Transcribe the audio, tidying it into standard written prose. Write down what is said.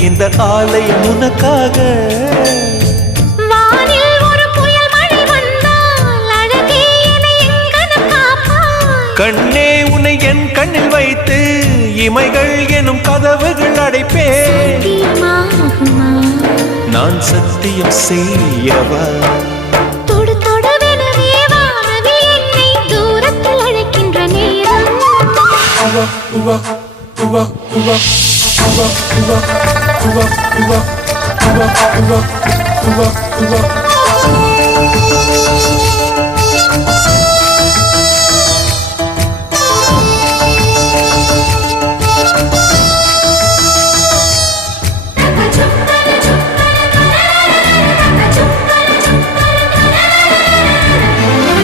இந்த ஆலயம் உனக்காக. வானில் ஒரு புயல் மழை வந்தால் அழகே என்னை எங்கனம் காப்பாய். கண்ணே உன்னை என் கண்ணில் வைத்து இமைகள் எனும் கதவுகள் அடைப்பேன். சத்தியமாகுமா? நான் சத்தியம் செய்யவா? தொடு தொடவெனவே வானவில் என்னை தூரத்தில் அழைக்கின்ற நேரம். Uva,